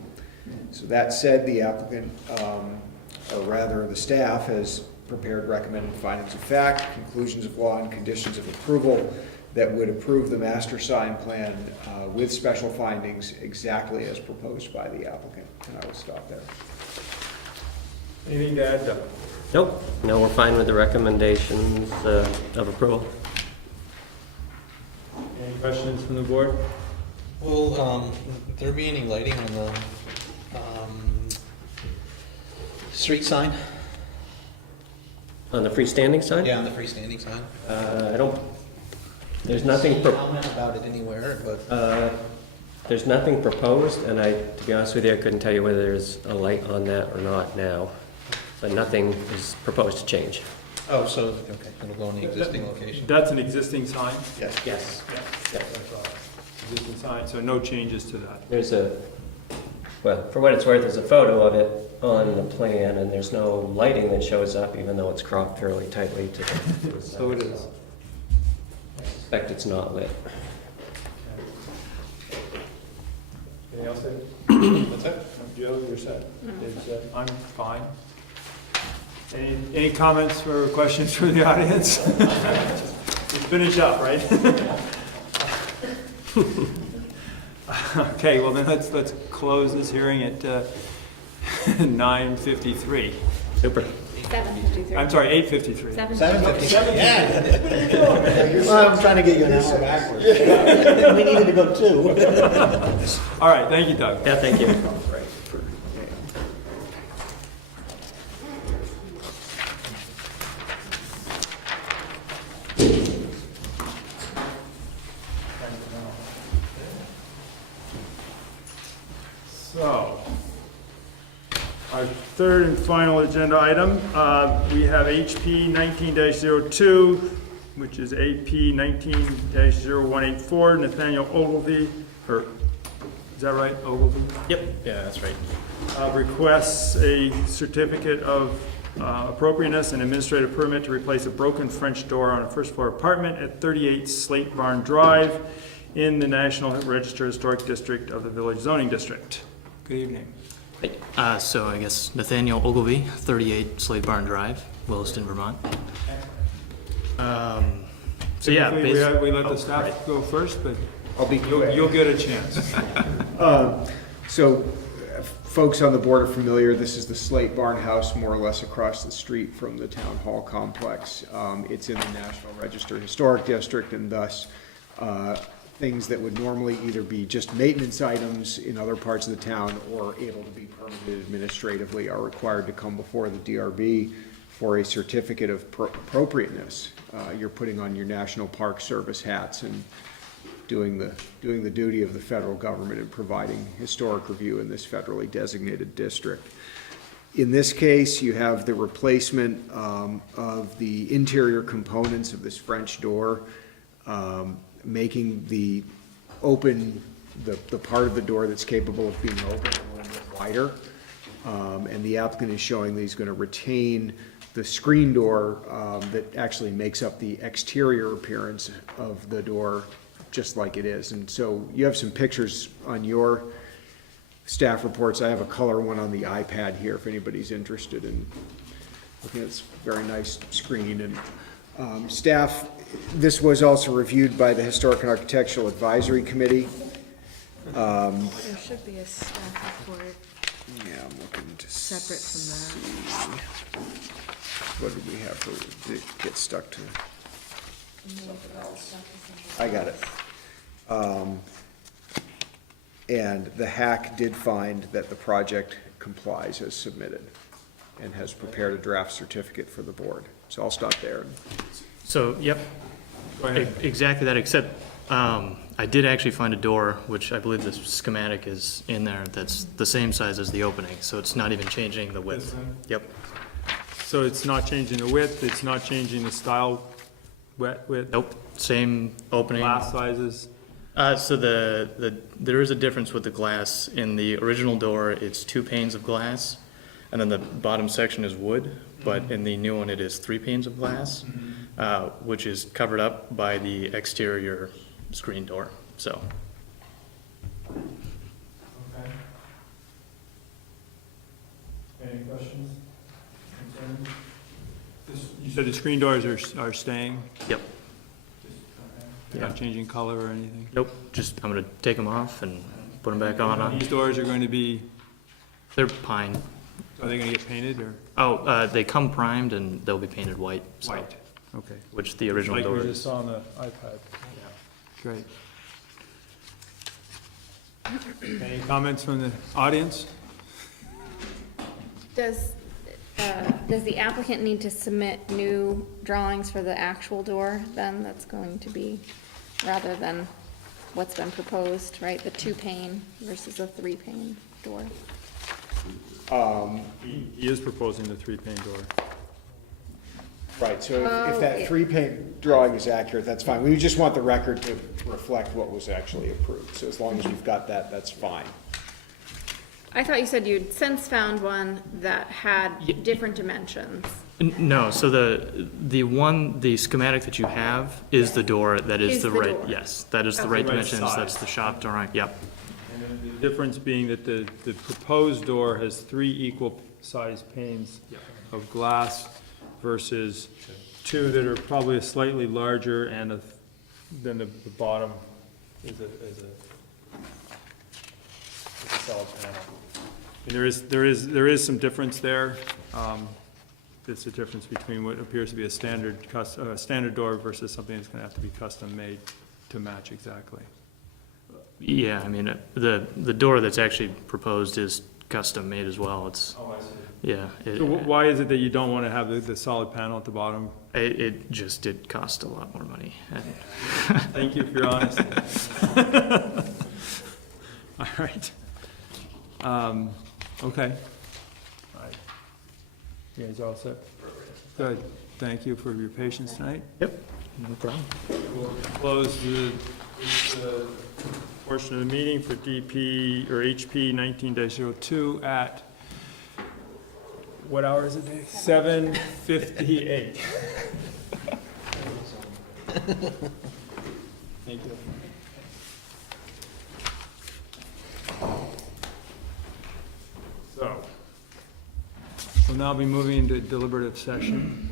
So that said, the applicant, or rather the staff, has prepared recommended findings of fact, conclusions of law, and conditions of approval that would approve the master sign plan with special findings exactly as proposed by the applicant. And I will stop there. Anything to add, Doug? Nope, no, we're fine with the recommendations of approval. Any questions from the board? Will there be any lighting on the street sign? On the freestanding sign? Yeah, on the freestanding sign. I don't, there's nothing, Comment about it anywhere, but there's nothing proposed, and to be honest with you, I couldn't tell you whether there's a light on that or not now. But nothing is proposed to change. oh, so okay, it'll go in the existing location. That's an existing sign? Yes. Yes. Yeah. That's all. Existing sign, so no changes to that. There's well, for what it's worth, there's a photo of it on the plan, and there's no lighting that shows up, even though it's cropped fairly tightly to the So it is. I suspect it's not lit. Anything else, Dave? That's it? Joe, you're set? Dave's set? I'm fine. Any comments or questions from the audience? Let's finish up, right? Okay, well then let's close this hearing at 9:53. Super. 7:53. I'm sorry, 8:53. 7:53. Well, I'm trying to get you an hour backwards. We needed to go too. All right, thank you, Doug. Yeah, thank you. So, our third and final agenda item, we have HP 19-02, which is AP 19-0184, Nathaniel Ogilvy, or, is that right, Ogilvy? Yep, yeah, that's right. Requests a certificate of appropriateness and administrative permit to replace a broken French door on a first-floor apartment at 38 Slate Barn Drive in the National Register Historic District of the Village Zoning District. Good evening. So I guess Nathaniel Ogilvy, 38 Slade Barn Drive, Williston, Vermont. So yeah, Typically, we let the oh, staff right. go first, but I'll be you'll get a chance. So, folks on the board are familiar, this is the Slate Barn House, more or less across the street from the Town Hall complex. It's in the National Register Historic District, and thus, things that would normally either be just maintenance items in other parts of the town or able to be permitted administratively are required to come before the DRB for a certificate of appropriateness. You're putting on your National Park Service hats and doing the duty of the federal government and providing historic review in this federally designated district. In this case, you have the replacement of the interior components of this French door, making the part of the door that's capable of being opened a little bit wider. And the applicant is showing that he's going to retain the screen door that actually makes up the exterior appearance of the door, just like it is. And so you have some pictures on your staff reports. I have a color one on the iPad here if anybody's interested in looking at this very nice screen. And staff, this was also reviewed by the Historic and Architectural Advisory Committee. There should be a staff report Yeah, I'm looking to separate from that. what did we have for, did it get stuck to? I got it. And the hack did find that the project complies as submitted and has prepared a draft certificate for the board. So I'll stop there. So, yep, Go ahead. exactly that, except I did actually find a door, which I believe this schematic is in there, that's the same size as the opening, so it's not even changing the width. This one? Yep, So it's not changing the width, it's not changing the style, width, nope, same opening. glass sizes. So there is a difference with the glass. In the original door, it's 2 panes of glass, and then the bottom section is wood, but in the new one, it is 3 panes of glass, which is covered up by the exterior screen door, so. Okay. Any questions, concerns? You said the screen doors are staying? Yep, They're not changing color or anything? nope, just, I'm gonna take them off and put them back on. These doors are going to be, They're pine. are they going to get painted or Oh, they come primed and they'll be painted white. so- white? Okay. Which the original Like door we is. just saw on the iPad. Great. Any comments from the audience? Does the applicant need to submit new drawings for the actual door then that's going to be, rather than what's been proposed, right? The 2-pane versus a 3-pane door? He is proposing the 3-pane door. Right, so if Oh, that yeah. 3-pane drawing is accurate, that's fine. We just want the record to reflect what was actually approved. So as long as we've got that, that's fine. I thought you said you'd since found one that had different dimensions. No, so the schematic that you have is the door that is Is the the right, door. yes, that is the Okay. right Right dimensions, size. that's the shop drawing, yep. And then the difference being that the proposed door has 3 equal sized panes of glass versus 2 that are probably slightly larger and then the bottom is a solid panel. And there is some difference there. there's a difference between what appears to be a standard door versus something that's gonna have to be custom made to match exactly. Yeah, I mean, the door that's actually proposed is custom made as well. It's, Oh, I see. yeah. So why is it that you don't wanna have the solid panel at the bottom? It just did cost a lot more money. Thank you for your honesty. All right. Okay. All right. You guys all set? Good. Thank you for your patience tonight. Yep, no problem. We'll close the portion of the meeting for DP, or HP 19-02 at, what hour is it, Dave? 7:58. Thank you. So, we'll now be moving into deliberative session.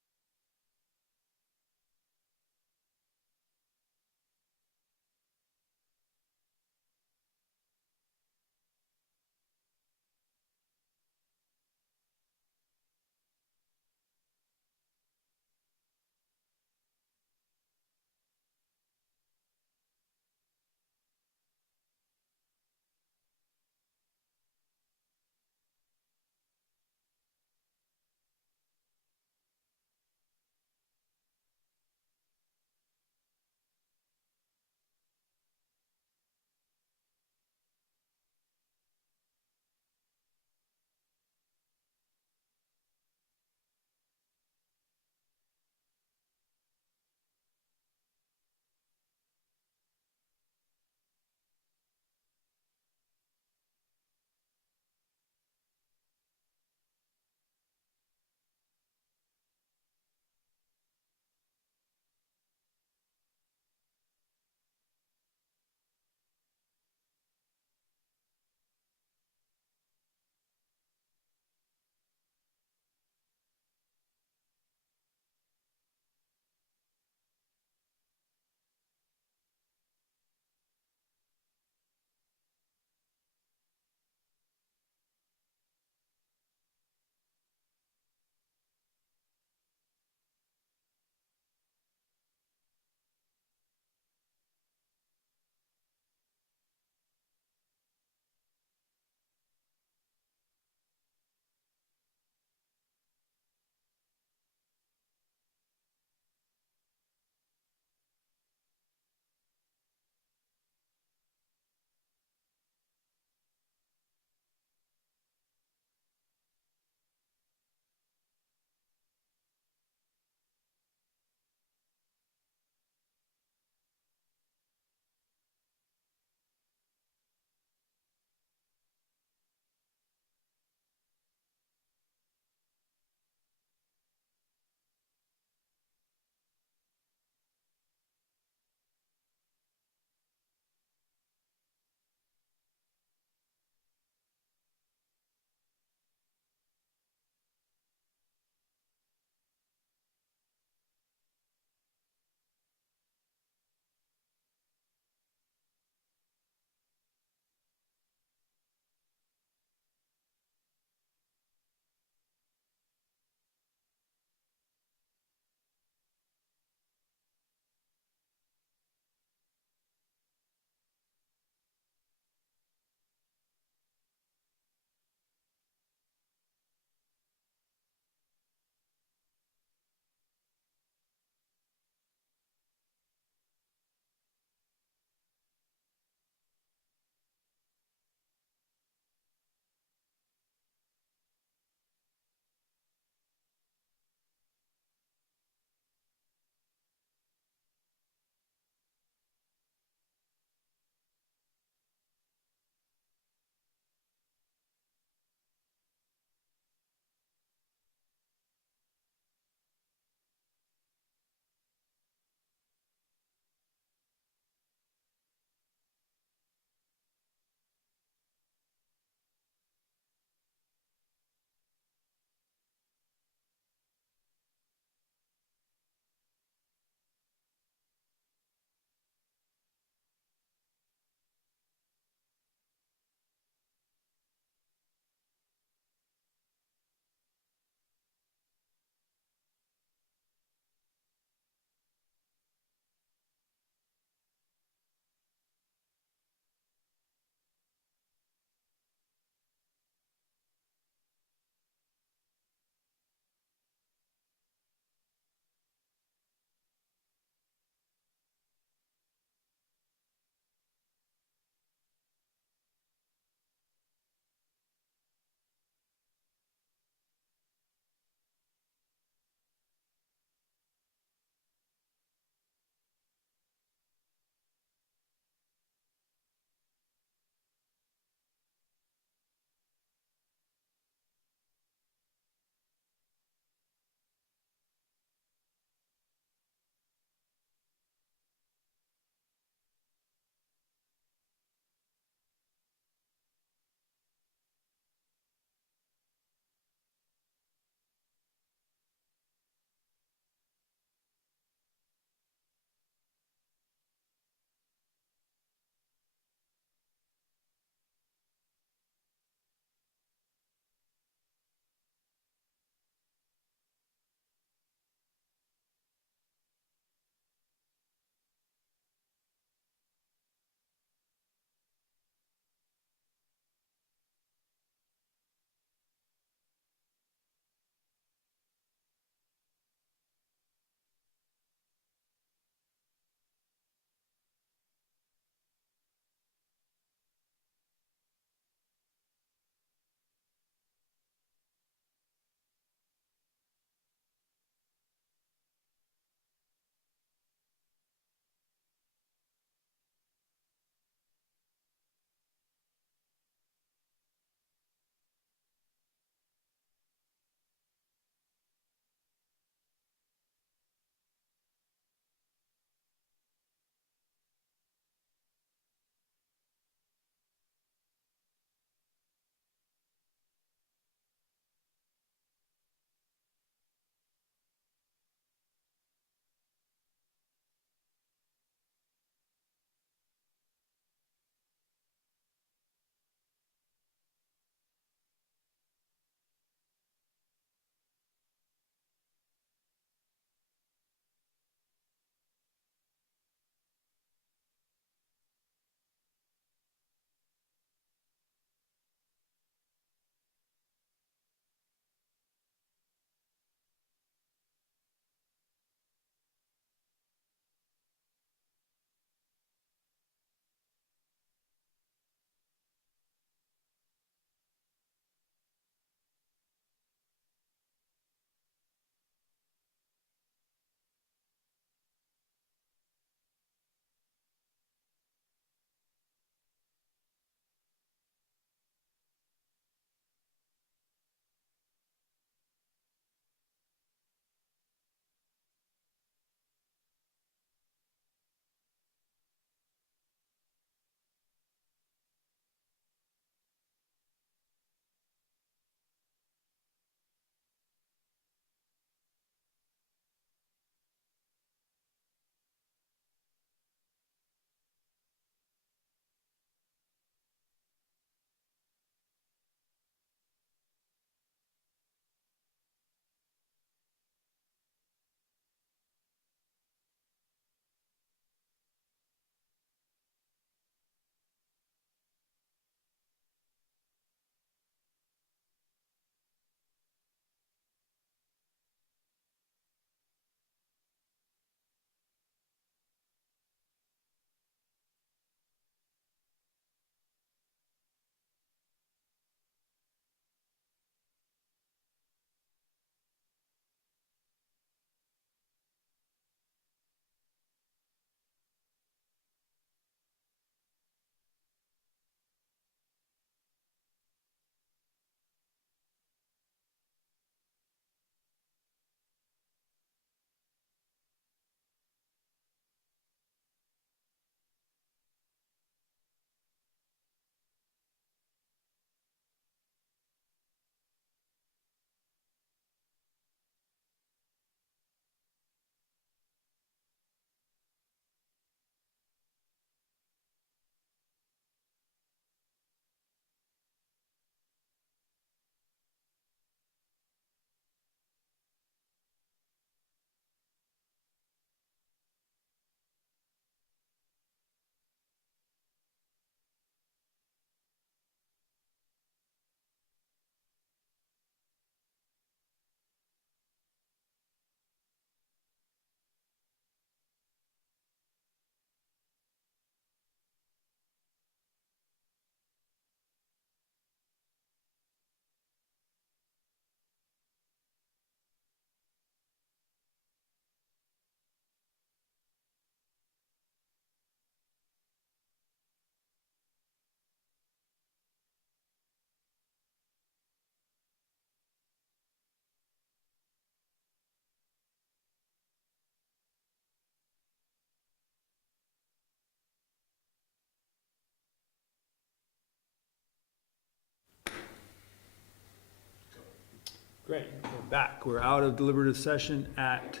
Great, we're back. We're out of deliberative session at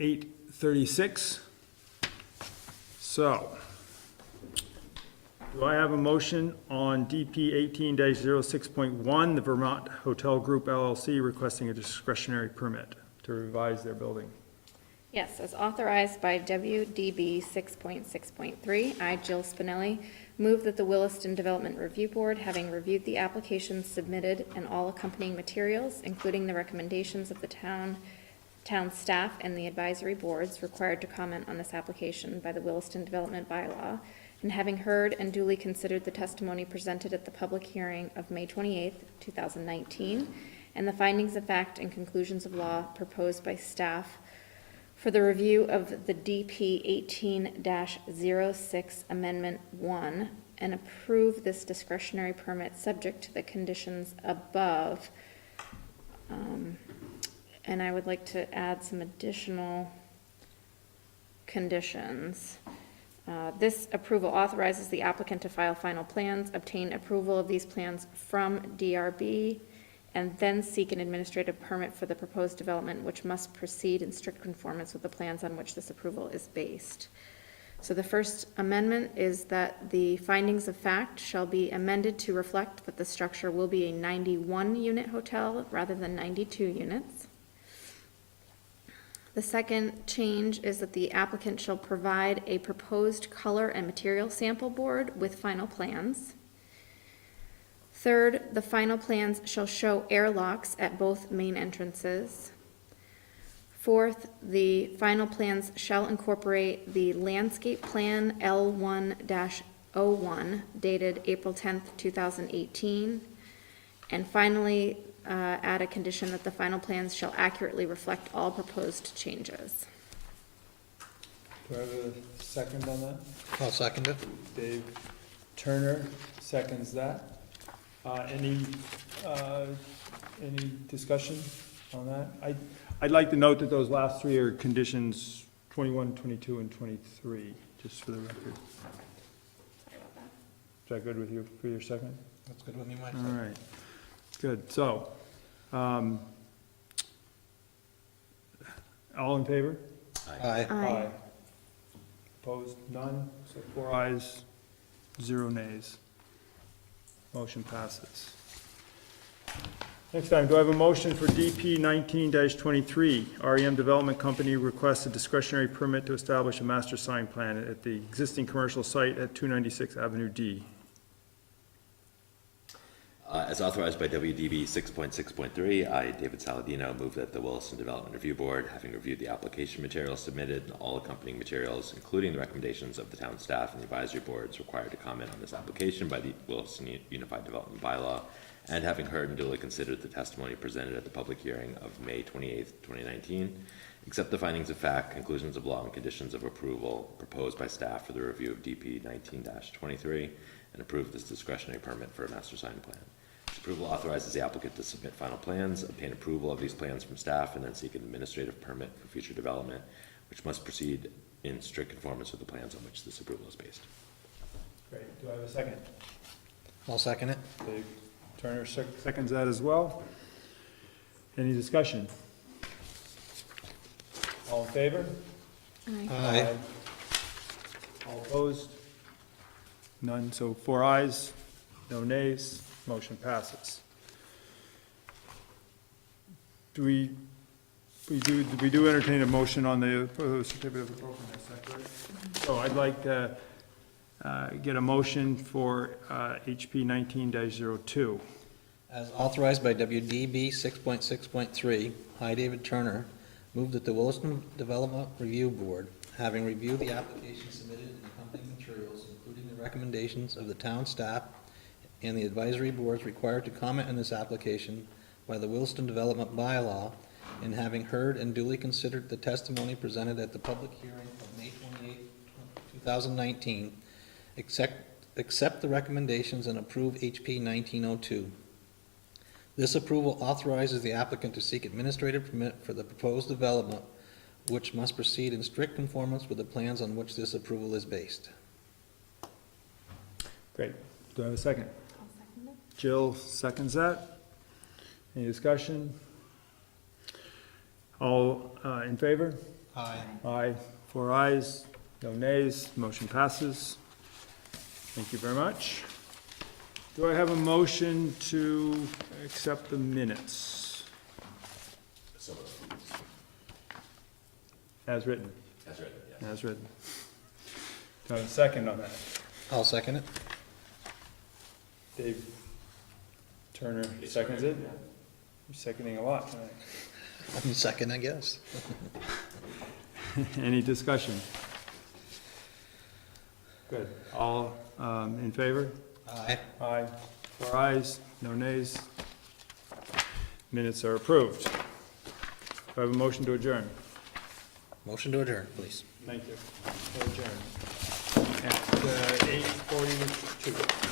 8:36. So, do I have a motion on DP 18-06.1, the Vermont Hotel Group LLC requesting a discretionary permit to revise their building? Yes, as authorized by WDB 6.6.3, I, Jill Spinelli, move that the Williston Development Review Board, having reviewed the applications submitted and all accompanying materials, including the recommendations of the town staff and the advisory boards required to comment on this application by the Williston Development Bylaw, and having heard and duly considered the testimony presented at the public hearing of May 28th, 2019, and the findings of fact and conclusions of law proposed by staff for the review of the DP 18-06 Amendment 1, and approve this discretionary permit subject to the conditions above. And I would like to add some additional conditions. This approval authorizes the applicant to file final plans, obtain approval of these plans from DRB, and then seek an administrative permit for the proposed development, which must proceed in strict conformance with the plans on which this approval is based. So the first amendment is that the findings of fact shall be amended to reflect that the structure will be a 91-unit hotel rather than 92 units. The second change is that the applicant shall provide a proposed color and material sample board with final plans. Third, the final plans shall show airlocks at both main entrances. Fourth, the final plans shall incorporate the landscape plan L1-01 dated April 10th, 2018. And finally, add a condition that the final plans shall accurately reflect all proposed changes. Do I have a second on that? I'll second it. Dave Turner seconds that. Any discussion on that? I'd like to note that those last three are conditions 21, 22, and 23, just for the record. Is that good with you for your second? That's good with me, Mike. All right, good. So, all in favor? Aye. Aye. Opposed? None? So 4 ayes, 0 nays. Motion passes. Next time, do I have a motion for DP 19-23? REM Development Company requests a discretionary permit to establish a master sign plan at the existing commercial site at 296 Avenue D. As authorized by WDB 6.6.3, I, David Saladino, move that the Williston Development Review Board, having reviewed the application materials submitted and all accompanying materials, including the recommendations of the town staff and the advisory boards required to comment on this application by the Williston Unified Development Bylaw, and having heard and duly considered the testimony presented at the public hearing of May 28th, 2019, accept the findings of fact, conclusions of law, and conditions of approval proposed by staff for the review of DP 19-23, and approve this discretionary permit for a master sign plan. This approval authorizes the applicant to submit final plans, obtain approval of these plans from staff, and then seek an administrative permit for future development, which must proceed in strict conformance with the plans on which this approval is based. Great. Do I have a second? I'll second it. Dave Turner seconds that as well. Any discussion? All in favor? Aye. All opposed? None, so 4 ayes, no nays, motion passes. We do entertain a motion on the certificate of appropriateness, is that correct? So I'd like to get a motion for HP 19-02. As authorized by WDB 6.6.3, I, David Turner, move that the Williston Development Review Board, having reviewed the application submitted and accompanying materials, including the recommendations of the town staff and the advisory boards required to comment on this application by the Williston Development Bylaw, and having heard and duly considered the testimony presented at the public hearing of May 28, 2019, accept the recommendations and approve HP 1902. This approval authorizes the applicant to seek administrative permit for the proposed development, which must proceed in strict conformance with the plans on which this approval is based. Great. Do I have a second? I'll second it. Jill seconds that. Any discussion? All in favor? Aye. Aye, 4 ayes, no nays, motion passes. Thank you very much. Do I have a motion to accept the minutes So, as written? that's right, yeah. As written. Do I have a second on that? I'll second it. Dave Turner seconds it? You're seconding a lot tonight. I'm second, I guess. Any discussion? Good. All in favor? Aye. Aye. 4 ayes, no nays. Minutes are approved. Do I have a motion to adjourn? Motion to adjourn, please. Thank you. Adjourn. At 8:42.